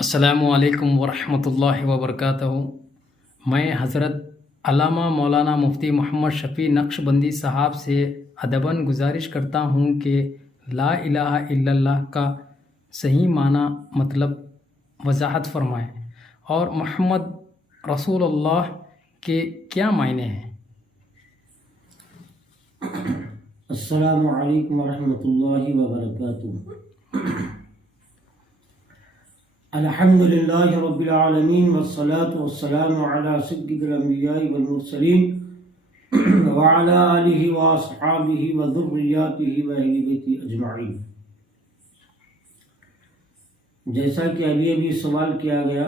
السلام علیکم ورحمۃ اللہ وبرکاتہ۔ میں حضرت علامہ مولانا مفتی محمد شفیع نقشبندی صاحب سے ادباً گزارش کرتا ہوں کہ لا الہ الا اللہ کا صحیح معنی مطلب وضاحت فرمائیں اور محمد رسول اللہ کے کیا معنی ہیں۔ السلام علیکم ورحمۃ اللہ وبرکاتہ۔ الحمد للہ رب العالمین والصلاة والسلام علی سید الانبیاء والمرسلین وعلی آلہ واصحابہ وذریاتہ واہل بیتہ اجمعین۔ جیسا کہ ابھی سوال کیا گیا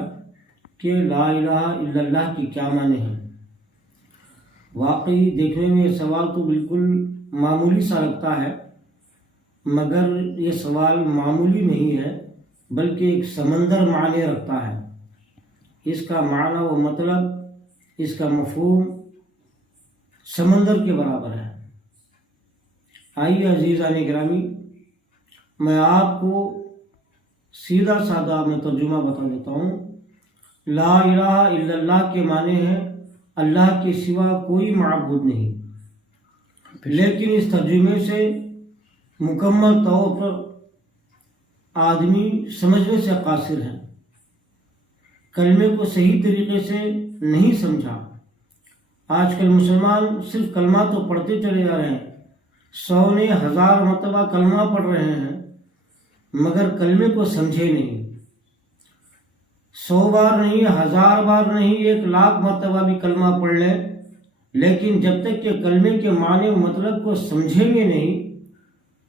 کہ لا الہ الا اللہ کی کیا معنی ہے، واقعی دیکھنے میں یہ سوال تو بالکل معمولی سا لگتا ہے، مگر یہ سوال معمولی نہیں ہے بلکہ ایک سمندر معنی رکھتا ہے۔ اس کا معنی و مطلب، اس کا مفہوم سمندر کے برابر ہے۔ آئیے عزیزان گرامی، میں آپ کو سیدھا سادہ میں ترجمہ بتا دیتا ہوں۔ لا الہ الا اللہ کے معنی ہے اللہ کے سوا کوئی معبود نہیں، لیکن اس ترجمے سے مکمل طور پر آدمی سمجھنے سے قاصر ہے، کلمے کو صحیح طریقے سے نہیں سمجھا۔ آج کل مسلمان صرف کلمہ تو پڑھتے چلے جا رہے ہیں، 100 نے 1000 مرتبہ کلمہ پڑھ رہے ہیں، مگر کلمے کو سمجھے نہیں۔ 100 بار نہیں، 1000 بار نہیں، 1,00,000 مرتبہ بھی کلمہ پڑھ لیں، لیکن جب تک کہ کلمے کے معنی و مطلب کو سمجھیں گے نہیں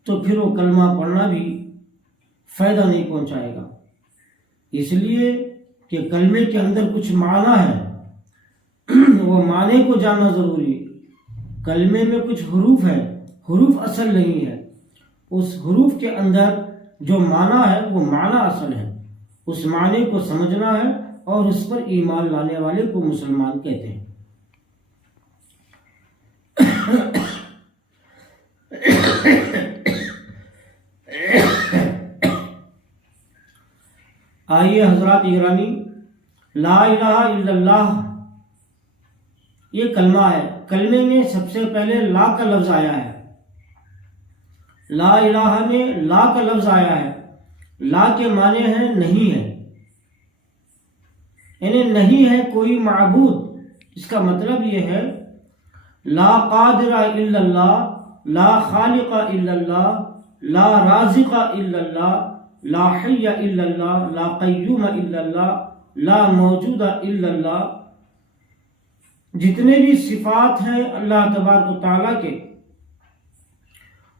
تو پھر وہ کلمہ پڑھنا بھی فائدہ نہیں پہنچائے گا۔ اس لیے کہ کلمے کے اندر کچھ معنی ہے، وہ معنی کو جاننا ضروری ہے۔ کلمے میں کچھ حروف ہے، حروف اصل نہیں ہے، اس حروف کے اندر جو معنی ہے وہ معنی اصل ہے، اس معنی کو سمجھنا ہے اور اس پر ایمان لانے والے کو مسلمان کہتے ہیں۔ آئیے حضرات گرامی، لا الہ الا اللہ یہ کلمہ ہے۔ کلمے میں سب سے پہلے لا کا لفظ آیا ہے، لا الہ میں لا کا لفظ آیا ہے۔ لا کے معنی ہے نہیں ہے، یعنی نہیں ہے کوئی معبود۔ اس کا مطلب یہ ہے لا قادر الا اللہ، لا خالق الا اللہ، لا رازق الا اللہ، لا حی الا اللہ، لا قیوم الا اللہ، لا موجود الا اللہ۔ جتنے بھی صفات ہیں اللہ تبارک و تعالیٰ کے،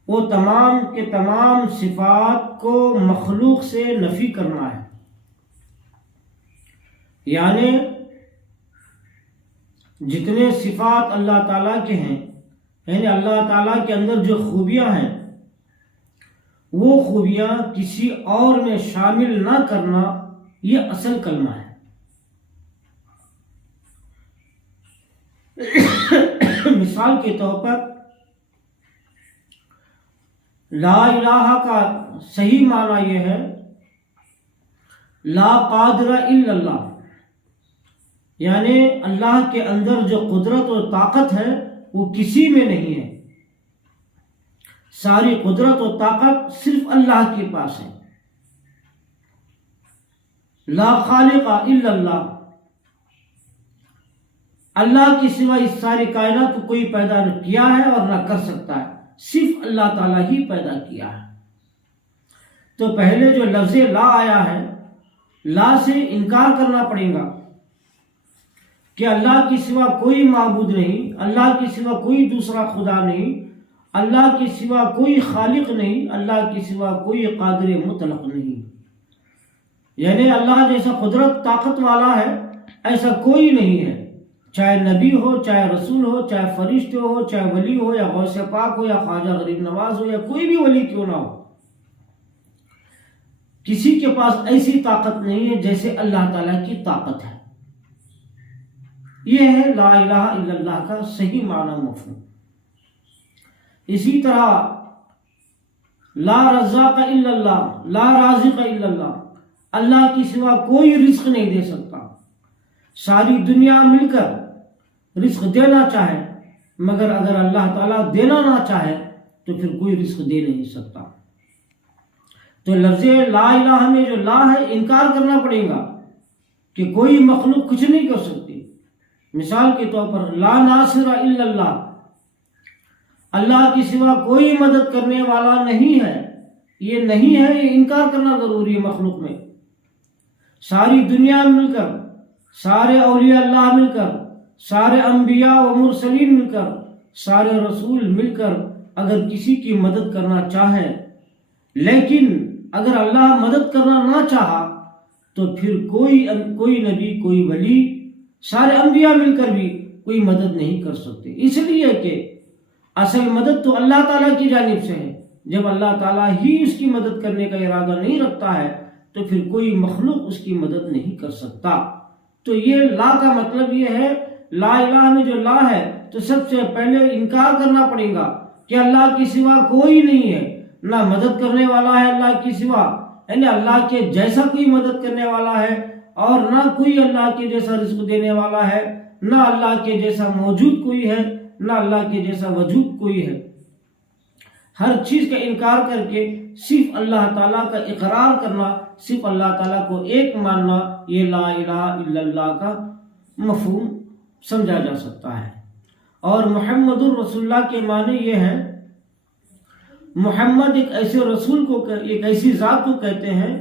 وہ تمام کے تمام صفات کو مخلوق سے نفی کرنا ہے، یعنی جتنے صفات اللہ تعالیٰ کے ہیں، یعنی اللہ تعالیٰ کے اندر جو خوبیاں ہیں، وہ خوبیاں کسی اور میں شامل نہ کرنا، یہ اصل کلمہ ہے۔ مثال کے طور پر لا الہ کا صحیح معنی یہ ہے لا قادر الا اللہ، یعنی اللہ کے اندر جو قدرت و طاقت ہے وہ کسی میں نہیں ہے، ساری قدرت و طاقت صرف اللہ کے پاس ہے۔ لا خالق الا اللہ، اللہ کے سوا اس ساری کائنات کو کوئی پیدا نہ کیا ہے اور نہ کر سکتا ہے، صرف اللہ تعالیٰ ہی پیدا کیا ہے۔ تو پہلے جو لفظ لا آیا ہے، لا سے انکار کرنا پڑے گا کہ اللہ کے سوا کوئی معبود نہیں، اللہ کے سوا کوئی دوسرا خدا نہیں، اللہ کے سوا کوئی خالق نہیں، اللہ کے سوا کوئی قادر مطلق نہیں، یعنی اللہ جیسا قدرت طاقت والا ہے ایسا کوئی نہیں ہے، چاہے نبی ہو، چاہے رسول ہو، چاہے فرشتے ہو، چاہے ولی ہو، یا غوث پاک ہو، یا خواجہ غریب نواز ہو، یا کوئی بھی ولی کیوں نہ ہو، کسی کے پاس ایسی طاقت نہیں ہے جیسے اللہ تعالیٰ کی طاقت ہے۔ یہ ہے لا الہ الا اللہ کا صحیح معنی مفہوم۔ اسی طرح لا رزاق الا اللہ، لا رازق الا اللہ، اللہ کے سوا کوئی رزق نہیں دے سکتا. ساری دنیا مل کر رزق دینا چاہے مگر اگر اللہ تعالیٰ دینا نہ چاہے تو پھر کوئی رزق دے نہیں سکتا. تو لفظ لا الہ میں جو لا ہے انکار کرنا پڑے گا کہ کوئی مخلوق کچھ نہیں کر سکتی. مثال کے طور پر لا ناصر الا اللہ، اللہ کے سوا کوئی مدد کرنے والا نہیں ہے. یہ نہیں ہے، یہ انکار کرنا ضروری ہے. مخلوق میں ساری دنیا مل کر، سارے اولیاء اللہ مل کر، سارے انبیاء و مرسلین مل کر، سارے رسول مل کر اگر کسی کی مدد کرنا چاہے، لیکن اگر اللہ مدد کرنا نہ چاہا تو پھر کوئی نبی، کوئی ولی، سارے انبیاء مل کر بھی کوئی مدد نہیں کر سکتے. اس لیے کہ اصل مدد تو اللہ تعالیٰ کی جانب سے ہے. جب اللہ تعالیٰ ہی اس کی مدد کرنے کا ارادہ نہیں رکھتا ہے تو پھر کوئی مخلوق اس کی مدد نہیں کر سکتا. تو یہ لا کا مطلب یہ ہے، لا الہ میں جو لا ہے تو سب سے پہلے انکار کرنا پڑے گا کہ اللہ کے سوا کوئی نہیں ہے، نہ مدد کرنے والا ہے اللہ کے سوا، یعنی اللہ کے جیسا کوئی مدد کرنے والا ہے، اور نہ کوئی اللہ کے جیسا رزق دینے والا ہے، نہ اللہ کے جیسا موجود کوئی ہے، نہ اللہ کے جیسا وجود کوئی ہے. ہر چیز کا انکار کر کے صرف اللہ تعالیٰ کا اقرار کرنا، صرف اللہ تعالیٰ کو ایک ماننا، یہ لا الہ الا اللہ کا مفہوم سمجھا جا سکتا ہے. اور محمد الرسول اللہ کے معنی یہ ہے، محمد ایک ایسے رسول کو، ایک ایسی ذات کو کہتے ہیں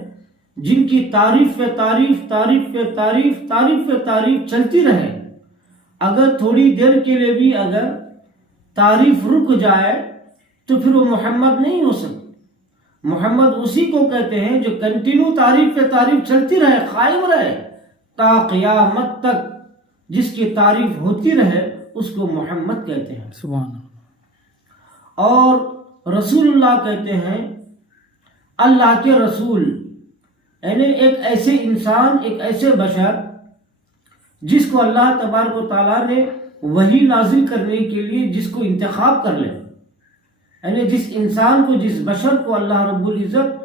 جن کی تعریف پہ تعریف، تعریف پہ تعریف، تعریف پہ تعریف چلتی رہے. اگر تھوڑی دیر کے لیے بھی اگر تعریف رک جائے تو پھر وہ محمد نہیں ہو سکتی. محمد اسی کو کہتے ہیں جو کنٹینیو تعریف پہ تعریف چلتی رہے، قائم رہے تا قیامت تک، جس کی تعریف ہوتی رہے اس کو محمد کہتے ہیں. سبحان اللہ. اور رسول اللہ کہتے ہیں اللہ کے رسول، یعنی ایک ایسے انسان، ایک ایسے بشر جس کو اللہ تبارک و تعالیٰ نے وحی نازل کرنے کے لیے جس کو انتخاب کر لے، یعنی جس انسان کو، جس بشر کو اللہ رب العزت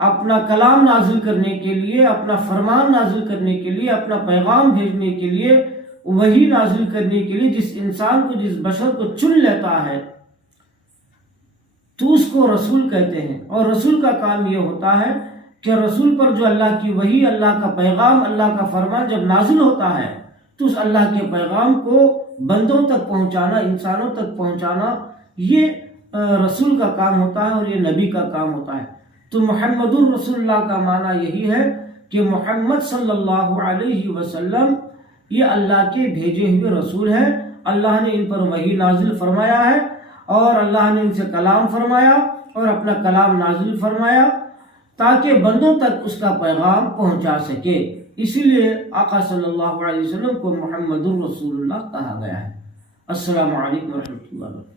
اپنا کلام نازل کرنے کے لیے، اپنا فرمان نازل کرنے کے لیے، اپنا پیغام بھیجنے کے لیے، وحی نازل کرنے کے لیے جس انسان کو، جس بشر کو چن لیتا ہے تو اس کو رسول کہتے ہیں. اور رسول کا کام یہ ہوتا ہے کہ رسول پر جو اللہ کی وحی، اللہ کا پیغام، اللہ کا فرمان جب نازل ہوتا ہے تو اس اللہ کے پیغام کو بندوں تک پہنچانا، انسانوں تک پہنچانا، یہ رسول کا کام ہوتا ہے اور یہ نبی کا کام ہوتا ہے. تو محمد الرسول اللہ کا معنی یہی ہے کہ محمد صلی اللہ علیہ وسلم یہ اللہ کے بھیجے ہوئے رسول ہیں. اللہ نے ان پر وحی نازل فرمایا ہے اور اللہ نے ان سے کلام فرمایا اور اپنا کلام نازل فرمایا تاکہ بندوں تک اس کا پیغام پہنچا سکے. اسی لیے آقا صلی اللہ علیہ وسلم کو محمد الرسول اللہ کہا گیا ہے. السلام علیکم ورحمۃ اللہ وبرکاتہ.